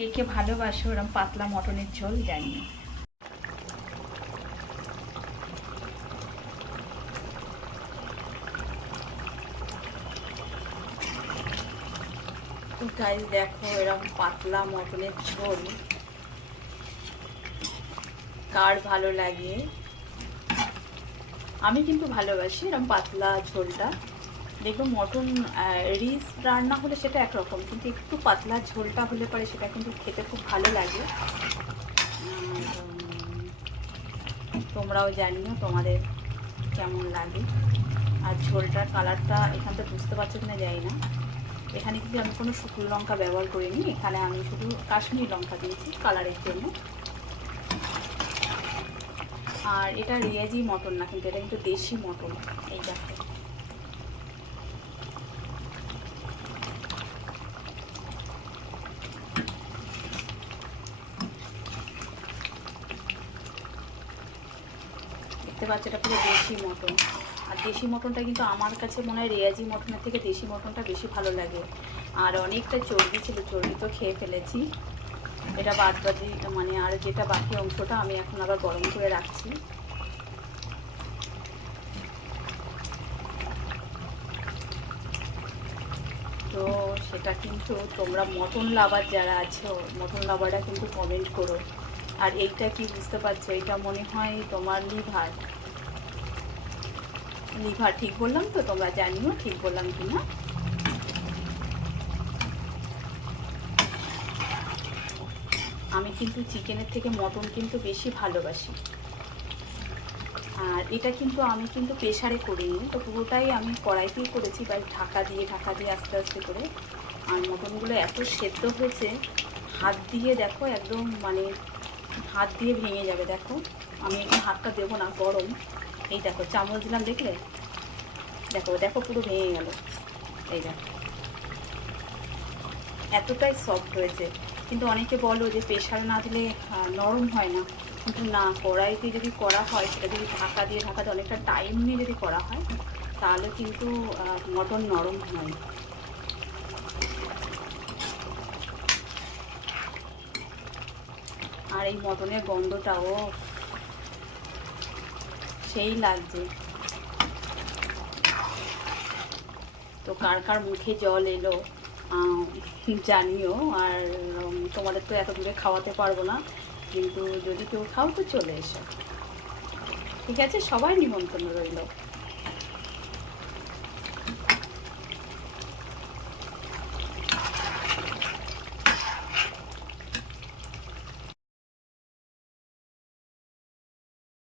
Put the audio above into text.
কে কে ভালোবাসো ওরকম পাতলা মটনের ঝোল জানিও। তো গাইস দেখো এরকম পাতলা মটনের ঝোল কার ভালো লাগে। আমি কিন্তু ভালোবাসি এরকম পাতলা ঝোলটা। দেখবো মটন রিচ রান্না হলে সেটা একরকম, কিন্তু একটু পাতলা ঝোলটা হলে পরে সেটা কিন্তু খেতে খুব ভালো লাগে। তোমরাও জানিও তোমাদের কেমন লাগে। আর ঝোলটার কালারটা এখান থেকে বুঝতে পারছো কিনা জানি না। এখানে কিন্তু আমি কোনো শুকনো লঙ্কা ব্যবহার করিনি, এখানে আমি শুধু কাশ্মীরি লঙ্কা দিয়েছি কালারের জন্য। আর এটা রিয়াজি মটন না, কিন্তু এটা কিন্তু দেশি মটন। এই দেখো দেখতে পাচ্ছ, এটা পুরো দেশি মটন। আর দেশি মটনটা কিন্তু আমার কাছে মনে হয় রেয়াজি মটনের থেকে দেশি মটনটা বেশি ভালো লাগে। আর অনেকটা চর্বি ছিল, চর্বি তো খেয়ে ফেলেছি। এটা বাদ বাকি মানে আর যেটা বাকি অংশটা আমি এখন আবার গরম করে রাখছি। তো সেটা কিন্তু তোমরা মটন লাভার যারা আছো, মটন লাভাররা কিন্তু কমেন্ট করো। আর এইটা কি বুঝতে পারছো, এটা মনে হয় তোমার লিভার। লিভার ঠিক বললাম তো? তোমরা জানিও ঠিক বললাম কি না। আমি কিন্তু চিকেনের থেকে মটন কিন্তু বেশি ভালোবাসি। আর এটা কিন্তু আমি কিন্তু প্রেশারে করিনি, তো পুরোটাই আমি কড়াইতেই করেছি, বা ঢাকা দিয়ে আস্তে আস্তে করে। আর মটনগুলো এত সেদ্ধ হয়েছে, হাত দিয়ে দেখো একদম মানে হাত দিয়ে ভেঙে যাবে। দেখো আমি এখন হাতটা দেবো না, গরম। এই দেখো চামচ দিলাম, দেখলে? দেখো দেখো পুরো ভেঙে গেল। এই দেখো এতটাই সফট হয়েছে। কিন্তু অনেকে বলো যে প্রেশার না দিলে নরম হয় না, কিন্তু না, কড়াইতে যদি করা হয়, সেটা যদি ঢাকা দিয়ে অনেকটা টাইম নিয়ে যদি করা হয়, তাহলে কিন্তু মটন নরম হয়। আর এই মটনের গন্ধটাও সেই লাগছে। তো কার কার মুখে জল এলো জানিও। আর তোমাদের তো এত দূরে খাওয়াতে পারবো না, কিন্তু যদি কেউ খাও তো চলে এসো, ঠিক আছে? সবাই নিমন্ত্রণ রইল।